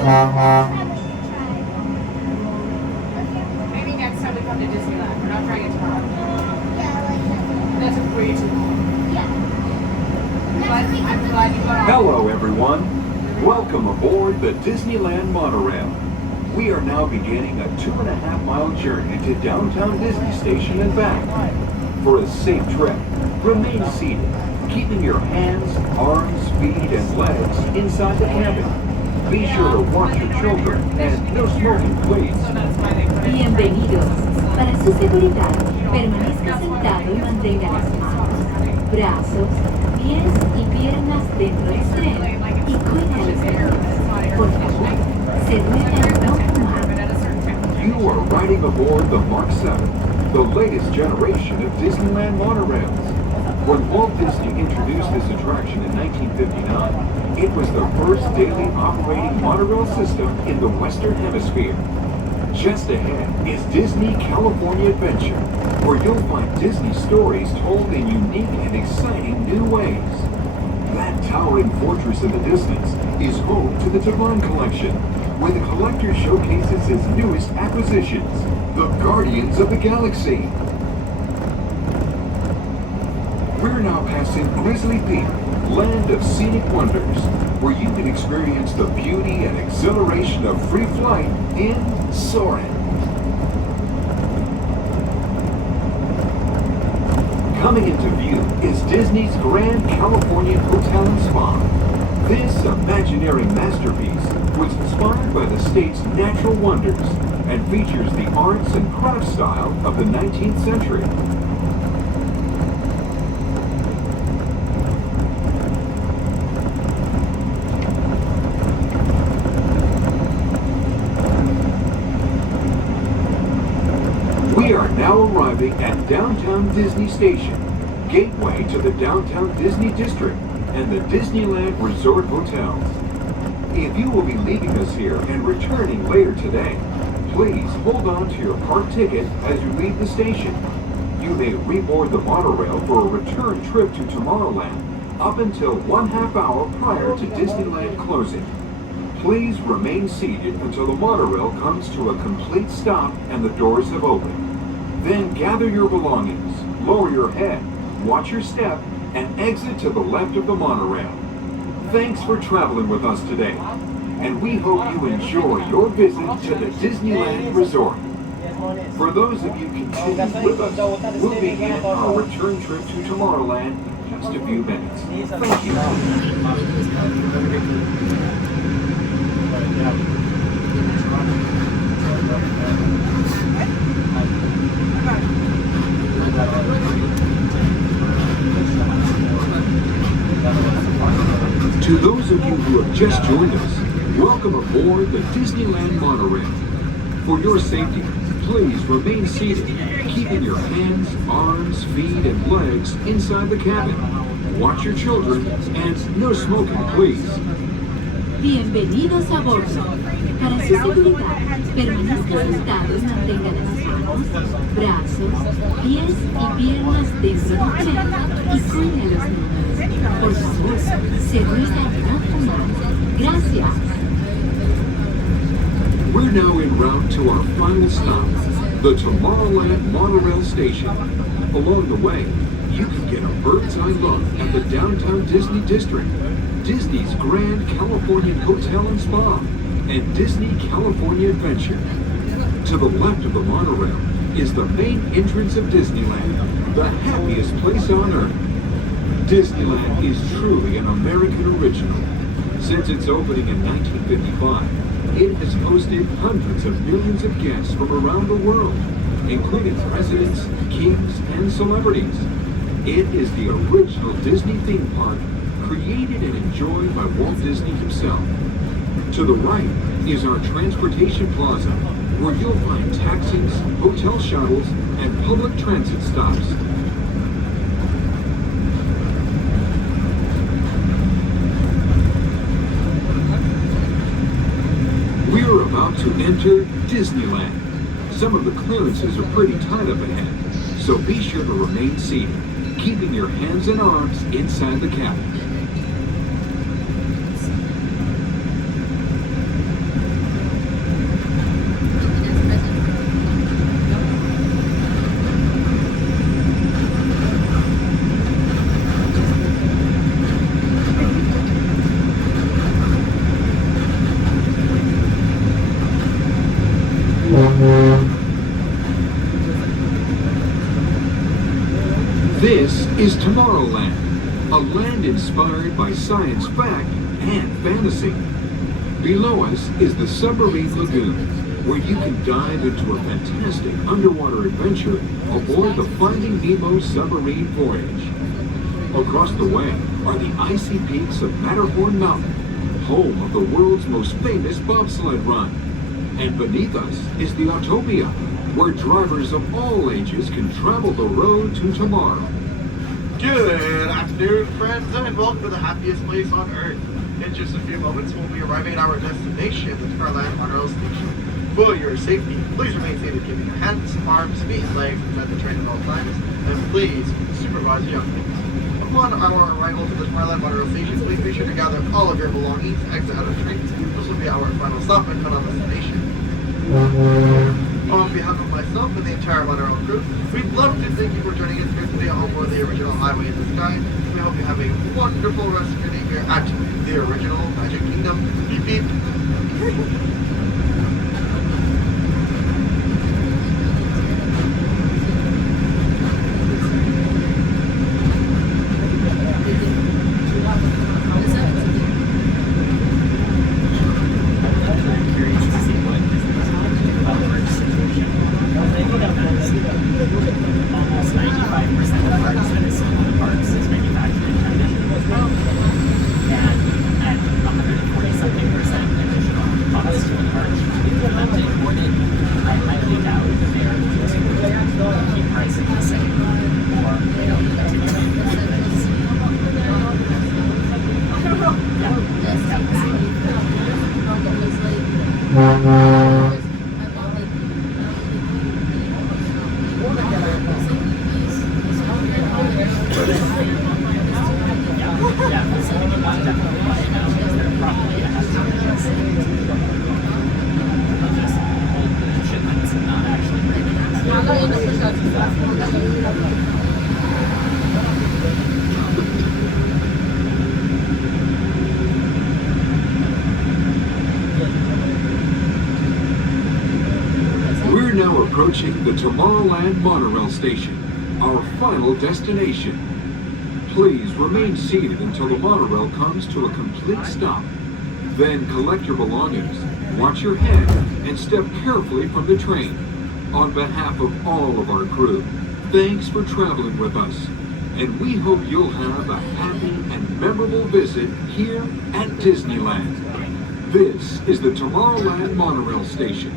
Maybe next time we come to Disneyland. We're not trying it tomorrow. That's a way too long. But I'm glad you got off. Hello, everyone. Welcome aboard the Disneyland Monorail. We are now beginning a 2.5-mile journey to downtown Disney Station and back. For a safe trip, remain seated, keeping your hands, arms, feet, and legs inside the cabin. Be sure to watch your children and no smoking, please. Bienvenidos. Para su seguridad, permanezca sentado y mantenga las manos, brazos, pies y piernas dentro del tren y cuide a los niños. Por favor, se ruega no fumar. You are riding aboard the Mark 7, the latest generation of Disneyland monorails. When Walt Disney introduced this attraction in 1959, it was the first daily operating monorail system in the Western Hemisphere. Just ahead is Disney California Adventure, where you'll find Disney stories told in unique and exciting new ways. That towering fortress in the distance is home to the Divine Collection, where the collector showcases his newest acquisitions, the Guardians of the Galaxy. We're now passing Grizzly Peak, land of scenic wonders, where you can experience the beauty and exhilaration of free flight in Soarin'. Coming into view is Disney's Grand Californian Hotel and Spa. This imaginary masterpiece was inspired by the state's natural wonders and features the arts and crafts style of the 19th century. We are now arriving at Downtown Disney Station, gateway to the Downtown Disney District and the Disneyland Resort Hotels. If you will be leaving us here and returning later today, please hold on to your park ticket as you leave the station. You may reboard the monorail for a return trip to Tomorrowland up until 1/2 hour prior to Disneyland closing. Please remain seated until the monorail comes to a complete stop and the doors have opened. Then gather your belongings, lower your head, watch your step, and exit to the left of the monorail. Thanks for traveling with us today, and we hope you enjoy your visit to the Disneyland Resort. For those of you continuing with us, we'll begin our return trip to Tomorrowland in just a few minutes. Thank you. To those of you who have just joined us, welcome aboard the Disneyland Monorail. For your safety, please remain seated, keeping your hands, arms, feet, and legs inside the cabin. Watch your children, and no smoking, please. Bienvenidos a bordo. Para su seguridad, permanezca sentado y mantenga las manos, brazos, pies y piernas dentro del tren y cuide a los niños. Por favor, se ruega no fumar. Gracias. We're now en route to our final stop, the Tomorrowland Monorail Station. Along the way, you can get a bird's-eye look at the Downtown Disney District, Disney's Grand Californian Hotel and Spa, and Disney California Adventure. To the left of the monorail is the main entrance of Disneyland, the happiest place on earth. Disneyland is truly an American original. Since its opening in 1955, it has hosted hundreds of millions of guests from around the world, including presidents, kings, and celebrities. It is the original Disney theme park, created and enjoyed by Walt Disney himself. To the right is our transportation plaza, where you'll find taxis, hotel shuttles, and public transit stops. We're about to enter Disneyland. Some of the clearances are pretty tight up ahead, so be sure to remain seated, keeping your hands and arms inside the cabin. is Tomorrowland, a land inspired by science fact and fantasy. Below us is the Submarine Lagoon, where you can dive into a fantastic underwater adventure aboard the Finding Nemo submarine voyage. Across the way are the icy peaks of Matterhorn Mountain, home of the world's most famous bobsled run. And beneath us is the Autopia, where drivers of all ages can travel the road to tomorrow. Good afternoon, friends, and welcome to the happiest place on earth. In just a few moments, we'll be arriving at our destination, the Disneyland Monorail station. For your safety, please remain seated, keeping your hands, arms, feet, and legs inside the train at all times, and please supervise your young ones. Upon our arrival to the Disneyland Monorail station, please be sure to gather all of your belongings, exit out of the train. This will be our final stop and cut on destination. On behalf of myself and the entire Monorail crew, we'd love to thank you for joining us here today on board the original Highway in the Sky. We hope you have a wonderful rest of your day here at the original Magic Kingdom. Beep beep. Almost 95% of parks that is sold in the parks is manufactured in China. And 140-something% additional cost to the park for them to import it. I highly doubt that they are going to keep pricing the same or continue to import this. We're now approaching the Tomorrowland Monorail station, our final destination. Please remain seated until the monorail comes to a complete stop. Then collect your belongings, watch your head, and step carefully from the train. On behalf of all of our crew, thanks for traveling with us, and we hope you'll have a happy and memorable visit here at Disneyland. This is the Tomorrowland Monorail Station.